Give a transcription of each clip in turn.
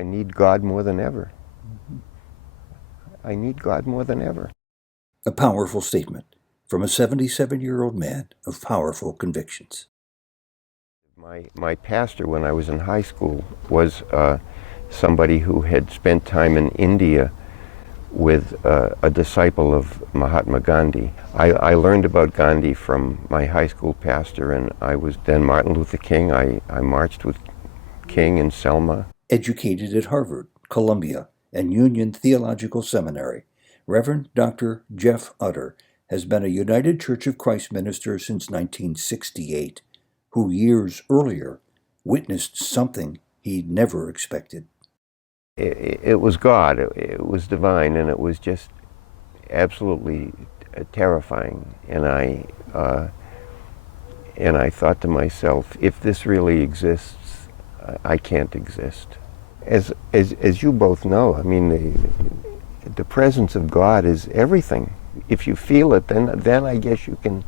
I need God more than ever. I need God more than ever. A powerful statement from a 77-year-old man of powerful convictions. My pastor when I was in high school was somebody who had spent time in India with a disciple of Mahatma Gandhi. I learned about Gandhi from my high school pastor, and I was then Martin Luther King. I marched with King in Selma. Educated at Harvard, Columbia, and Union Theological Seminary, Reverend Dr. Jeff Utter has been a United Church of Christ minister since 1968, who years earlier witnessed something he'd never expected. It was God, it was divine, and it was just absolutely terrifying. And I thought to myself, if this really exists, I can't exist. As you both know, I mean, the presence of God is everything. If you feel it, then I guess you can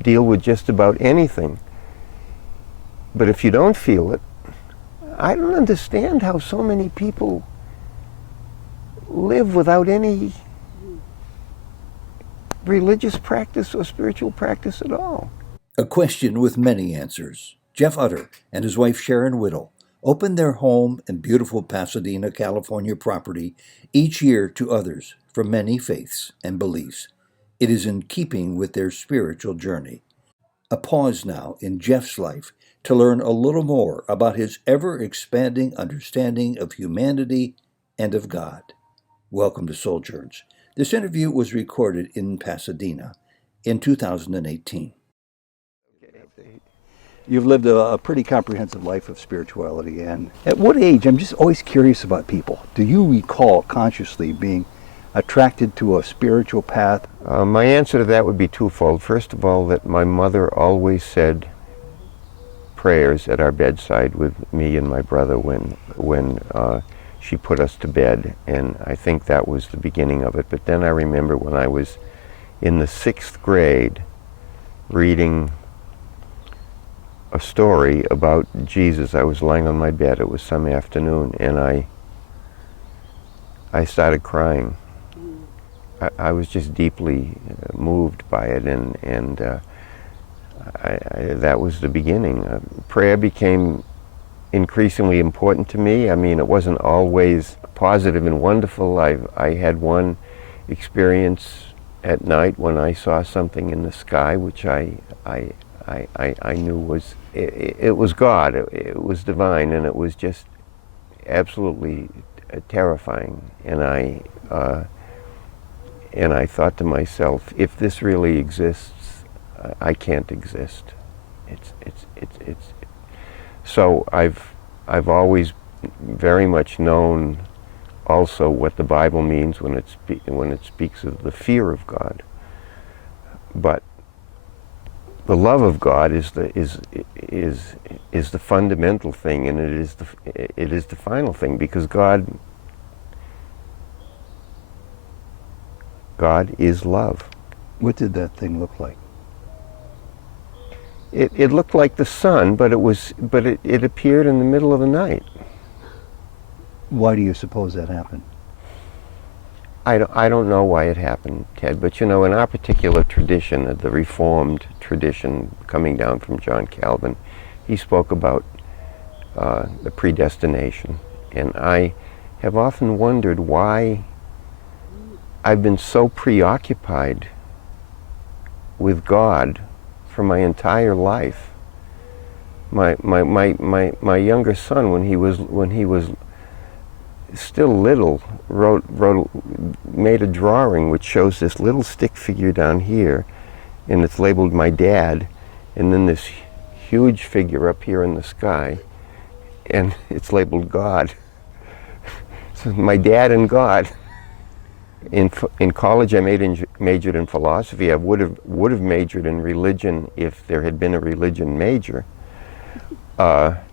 deal with just about anything. But if you don't feel it, I don't understand how so many people live without any religious practice or spiritual practice at all. A question with many answers. Jeff Utter and his wife Sharon Whittle open their home and beautiful Pasadena, California property each year to others from many faiths and beliefs. It is in keeping with their spiritual journey. A pause now in Jeff's life to learn a little more about his ever-expanding understanding of humanity and of God. Welcome to Souljourns. This interview was recorded in Pasadena in 2018. You've lived a pretty comprehensive life of spirituality, and at what age, I'm just always curious about people, do you recall consciously being attracted to a spiritual path? My answer to that would be twofold. First of all, that my mother always said prayers at our bedside with me and my brother when she put us to bed, and I think that was the beginning of it. But then I remember when I was in the 6th grade reading a story about Jesus. I was lying on my bed, it was some afternoon, and I started crying. I was just deeply moved by it, and that was the beginning. Prayer became increasingly important to me. I mean, it wasn't always positive and wonderful. I had one experience at night when I saw something in the sky, which I knew was, it was God, it was divine, and it was just absolutely terrifying. And I thought to myself, if this really exists, I can't exist. So I've always very much known also what the Bible means when it speaks of the fear of God. But the love of God is the fundamental thing, and it is the final thing, because God is love. What did that thing look like? It looked like the sun, but it appeared in the middle of the night. Why do you suppose that happened? I don't know why it happened, Ted, but you know, in our particular tradition, the Reformed tradition coming down from John Calvin, he spoke about the predestination. And I have often wondered why I've been so preoccupied with God for my entire life. My younger son, when he was still little, made a drawing which shows this little stick figure down here, and it's labeled my dad, and then this huge figure up here in the sky, and it's labeled God. So my dad and God. In college, I majored in philosophy. I would have majored in religion if there had been a religion major. But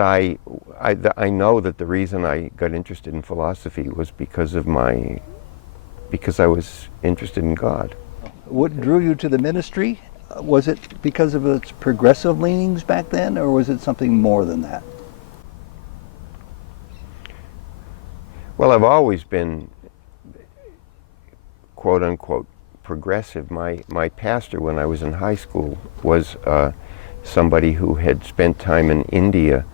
I know that the reason I got interested in philosophy was because I was interested in God. What drew you to the ministry? Was it because of its progressive leanings back then, or was it something more than that? Well, I've always been, quote unquote, progressive. My pastor when I was in high school was somebody who had spent time in India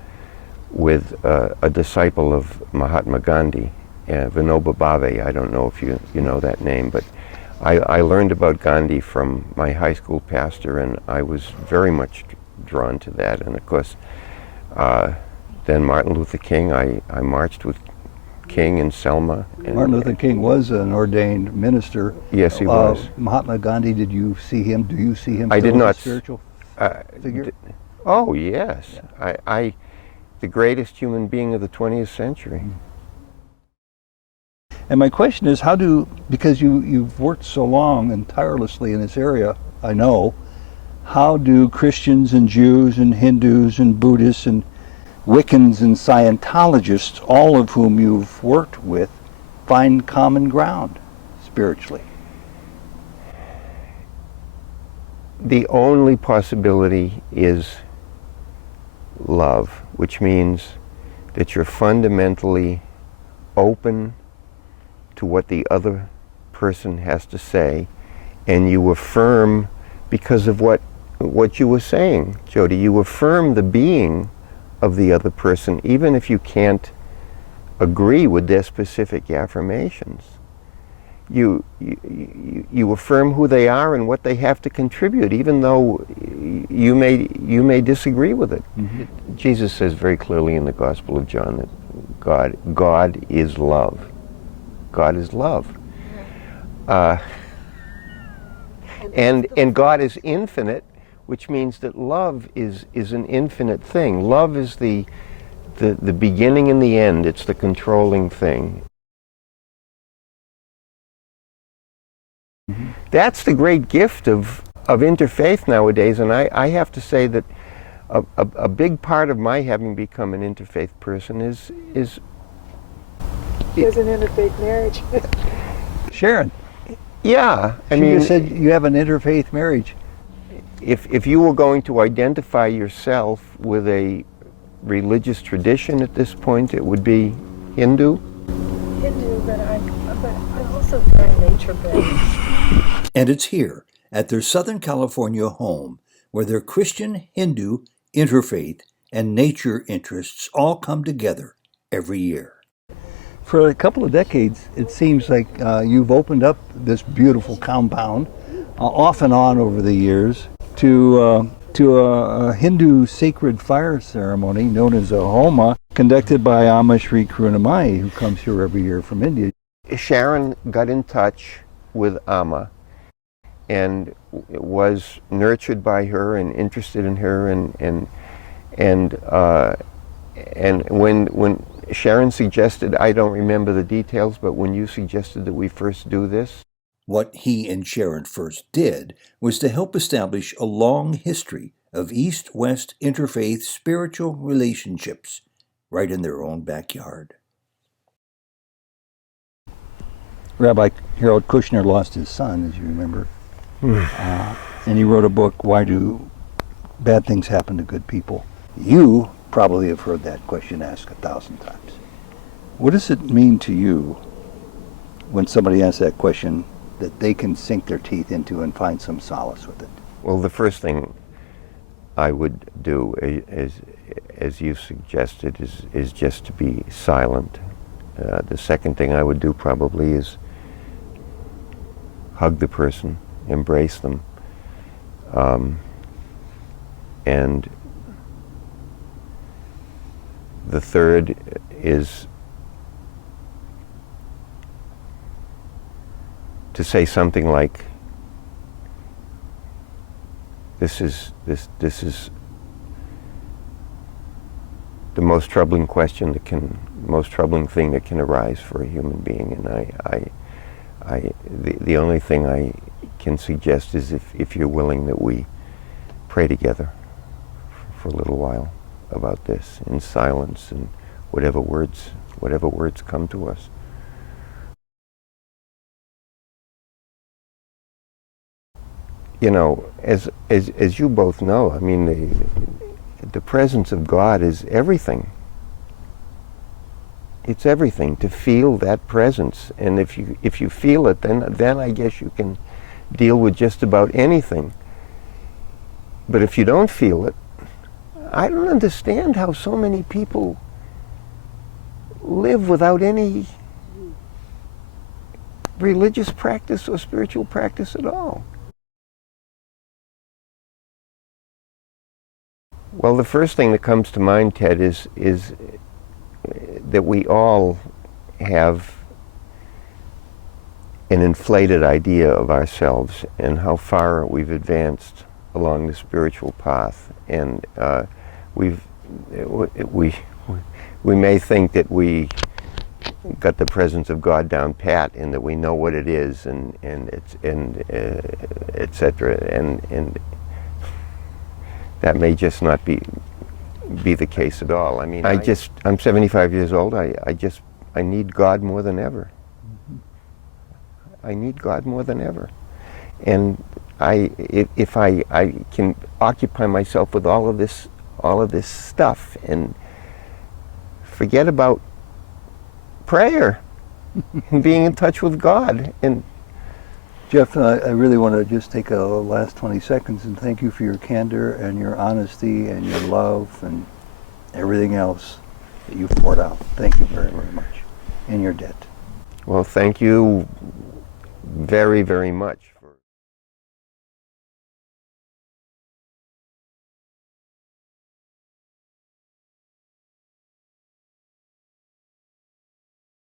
with a disciple of Mahatma Gandhi, Vinoba Bhave. I don't know if you know that name, but I learned about Gandhi from my high school pastor, and I was very much drawn to that. And of course, then Martin Luther King, I marched with King and Selma. And Martin Luther King was an ordained minister. Yes, he was. Mahatma Gandhi, did you see him? Do you see him I still did as not a spiritual figure? Oh, yes. Yeah. The greatest human being of the 20th century. And my question is, because you've worked so long and tirelessly in this area, I know, how do Christians and Jews and Hindus and Buddhists and Wiccans and Scientologists, all of whom you've worked with, find common ground spiritually? The only possibility is love, which means that you're fundamentally open to what the other person has to say, and you affirm, because of what you were saying, Jody, you affirm the being of the other person, even if you can't agree with their specific affirmations. You affirm who they are and what they have to contribute, even though you may disagree with it. Mm-hmm. Jesus says very clearly in the Gospel of John that God is love. God is love. And God is infinite, which means that love is an infinite thing. Love is the beginning and the end. It's the controlling thing. Mm-hmm. That's the great gift of interfaith nowadays, and I have to say that a big part of my having become an interfaith person is There's an interfaith marriage. Sharon. Yeah, You said you have an interfaith marriage. If you were going to identify yourself with a religious tradition at this point, it would be Hindu. Hindu, but I'm also very nature-based. And it's here, at their Southern California home, where their Christian, Hindu, interfaith, and nature interests all come together every year. For a couple of decades, it seems like you've opened up this beautiful compound, off and on over the years, to a Hindu sacred fire ceremony known as a Homa, conducted by Amma Shri Karunamai, who comes here every year from India. Sharon got in touch with Amma and was nurtured by her and interested in her, and when Sharon suggested, I don't remember the details, but when you suggested that we first do this. What he and Sharon first did was to help establish a long history of East-West interfaith spiritual relationships right in their own backyard. Rabbi Harold Kushner lost his son, as you remember, and he wrote a book, Why Do Bad Things Happen to Good People? You probably have heard that question asked 1,000 times. What does it mean to you when somebody asks that question that they can sink their teeth into and find some solace with it? Well, the first thing I would do, as you suggested, is just to be silent. The second thing I would do probably is hug the person, embrace them, and the third is to say something like, this is the most troubling most troubling thing that can arise for a human being, and the only thing I can suggest is if you're willing that we pray together for a little while about this in silence, and whatever words come to us. You know, as you both know, I mean, the presence of God is everything. It's everything to feel that presence, and if you feel it, then I guess you can deal with just about anything. But if you don't feel it, I don't understand how so many people live without any religious practice or spiritual practice at all. Well, the first thing that comes to mind, Ted, is that we all have an inflated idea of ourselves and how far we've advanced along the spiritual path, and we may think that we got the presence of God down pat and that we know what it is, and etc. And that may just not be the case at all. I mean, I'm 75 years old. I need God more than ever. I need God more than ever. And if I can occupy myself with all of this stuff and forget about prayer and being in touch with God. And Jeff, I really want to just take a last 20 seconds and thank you for your candor and your honesty and your love and everything else that you've poured out. Thank you very, very much. In your debt. Well, thank you very, very much.